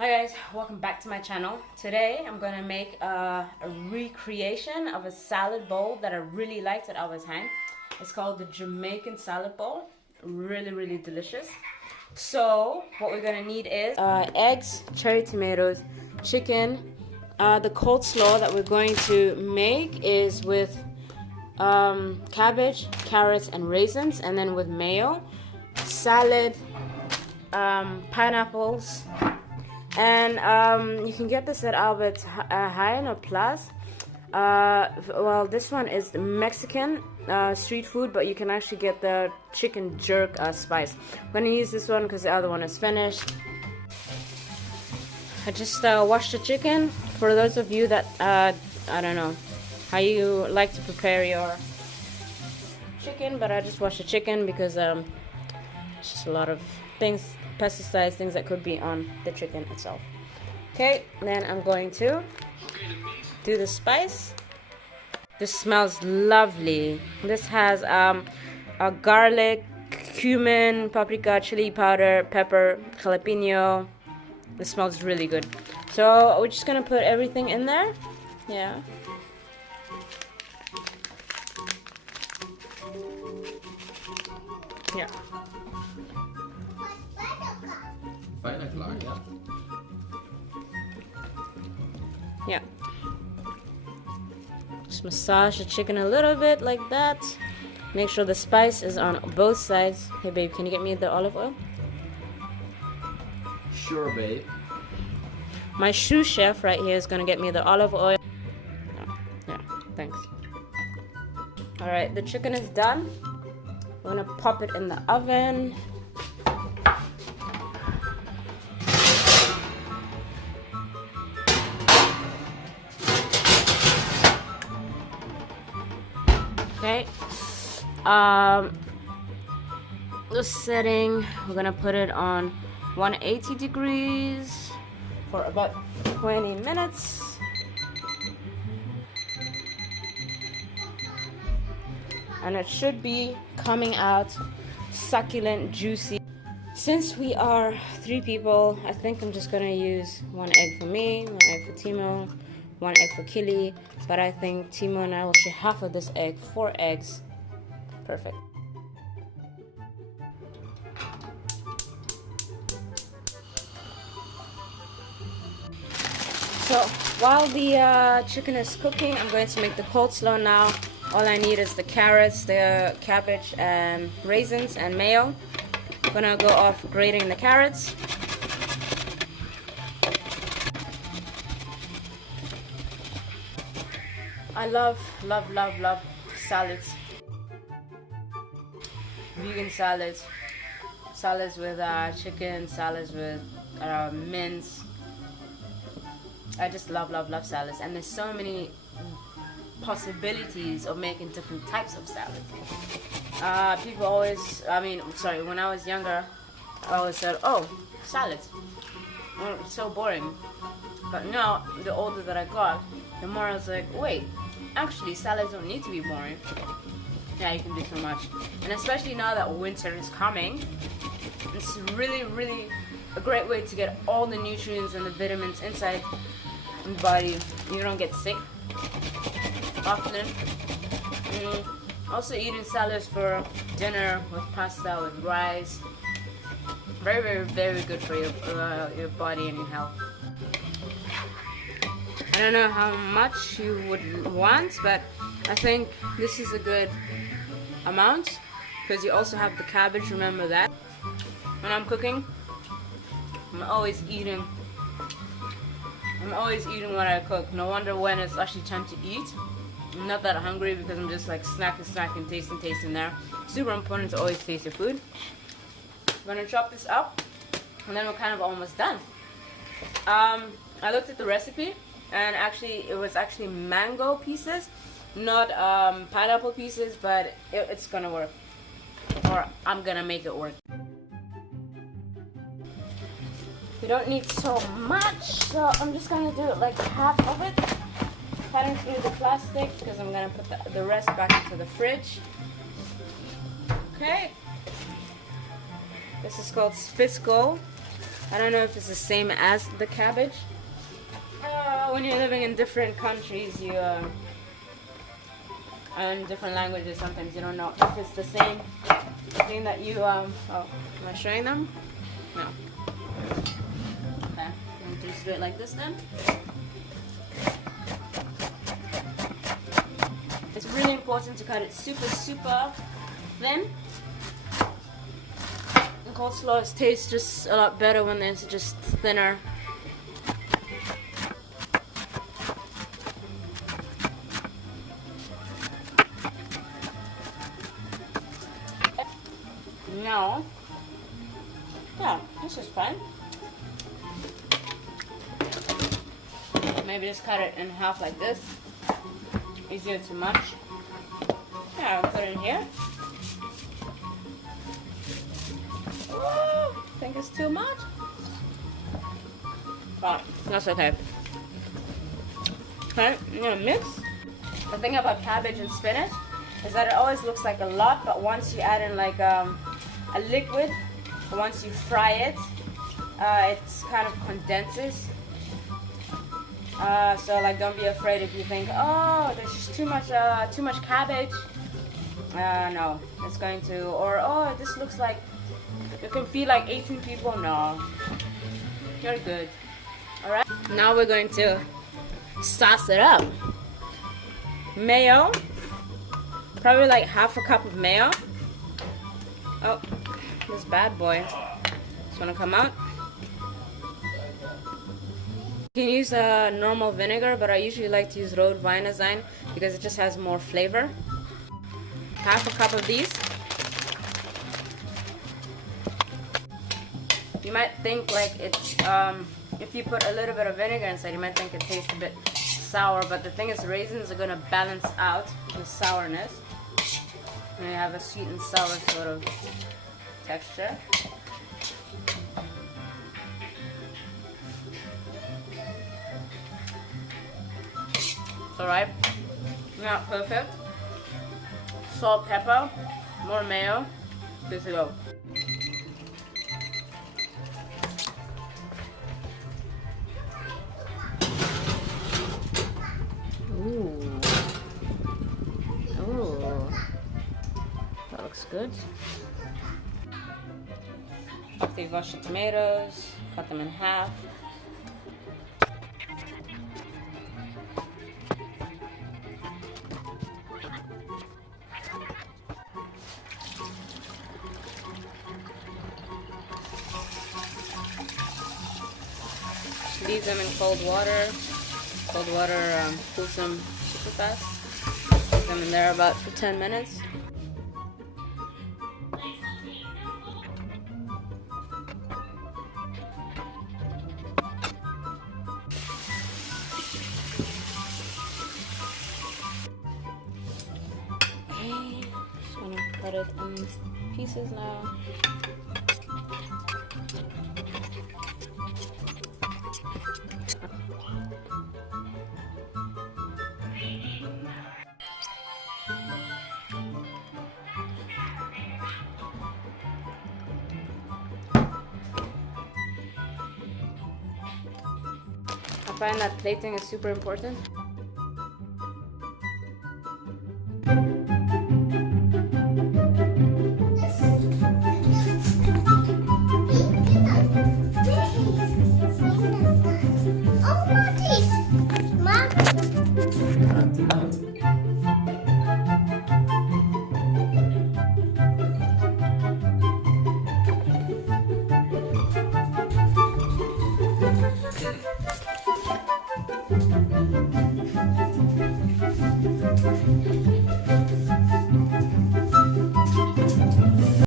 Hi guys, welcome back to my channel. Today I'm gonna make a recreation of a salad bowl that I really liked at Albert's Heijn. It's called the Jamaican Salad Bowl. Really delicious. So what we're gonna need is eggs, cherry tomatoes, chicken. The coleslaw that we're going to make is with cabbage, carrots, and raisins, and then with mayo, salad, pineapples. And you can get this at Albert's Heijn or Plus. Well, this one is the Mexican street food, but you can actually get the chicken jerk spice. I'm gonna use this one because the other one is finished. I just washed the chicken. For those of you that I don't know how you like to prepare your chicken, but I just washed the chicken because it's just a lot of things, pesticides, things that could be on the chicken itself. Okay, then I'm going to do the spice. This smells lovely. This has a garlic, cumin, paprika, chili powder, pepper, jalapeno. It smells really good. So we're just gonna put everything in there. Yeah. Yeah. Yeah. Just massage the chicken a little bit like that. Make sure the spice is on both sides. Hey babe, can you get me the olive oil? Sure, babe. My sous chef right here is gonna get me the olive oil. Yeah, thanks. Alright, the chicken is done. We're gonna pop it in the oven. Okay, the setting, we're gonna put it on 180 degrees for about 20 minutes. And it should be coming out succulent, juicy. Since we are 3 people, I think I'm just gonna use 1 egg for me, 1 egg for Timo, 1 egg for Killy, but I think Timo and I will share half of this egg, 4 eggs. Perfect. So while the chicken is cooking, I'm going to make the coleslaw now. All I need is the carrots, the cabbage, and raisins, and mayo. I'm gonna go off grating the carrots. I love salads. Vegan salads. Salads with chicken, salads with mince. I just love salads. And there's so many possibilities of making different types of salads. People always, when I was younger, I always said, oh, salads. Oh, it's so boring. But now, the older that I got, the more I was like, wait, actually salads don't need to be boring. Yeah, you can do so much. And especially now that winter is coming, it's really a great way to get all the nutrients and the vitamins inside the body. You don't get sick often. Also eating salads for dinner with pasta, with rice. Very good for your body and your health. I don't know how much you would want, but I think this is a good amount because you also have the cabbage, remember that. When I'm cooking, I'm always eating what I cook. No wonder when it's actually time to eat, I'm not that hungry because I'm just like snacking, tasting there. Super important to always taste your food. I'm gonna chop this up and then we're kind of almost done. I looked at the recipe. And actually, it was actually mango pieces, not pineapple pieces, but it's gonna work. Or I'm gonna make it work. You don't need so much, so I'm just gonna do like half of it. Cutting through the plastic because I'm gonna put the rest back into the fridge. Okay. This is called Spisco. I don't know if it's the same as the cabbage. When you're living in different countries, you and different languages, sometimes you don't know if it's the same thing that you oh, am I showing them? No. Okay, I'm going to do it like this then. It's really important to cut it super thin. And coleslaw tastes just a lot better when it's just thinner. Now, yeah, this is fine. Maybe just cut it in half like this. Easier to munch. Yeah, I'll put it in here. Whoa, think it's too much? Oh, that's okay. Okay, I'm gonna mix. The thing about cabbage and spinach is that it always looks like a lot, but once you add in like a liquid, once you fry it, it kind of condenses. So like, don't be afraid if you think, oh, there's just too much cabbage. No, it's going to, or oh, this looks like you can feed like 18 people. No, you're good. All right. Now we're going to sauce it up. Mayo, probably like half a cup of mayo. Oh, this bad boy. Just wanna come out. You can use normal vinegar, but I usually like to use rood wijnazijn because it just has more flavor. Half a cup of these. You might think like it's, if you put a little bit of vinegar inside, you might think it tastes a bit sour, but the thing is raisins are gonna balance out the sourness. And you have a sweet and sour sort of texture. It's alright. Not perfect. Salt, pepper, more mayo. Good to go. Ooh. Ooh. That looks good. After you wash the tomatoes, cut them in half. Leave them in cold water. Cold water cools them super fast. Leave them in there about for 10 minutes. Okay, just want to cut it in pieces now. I find that plating is super important.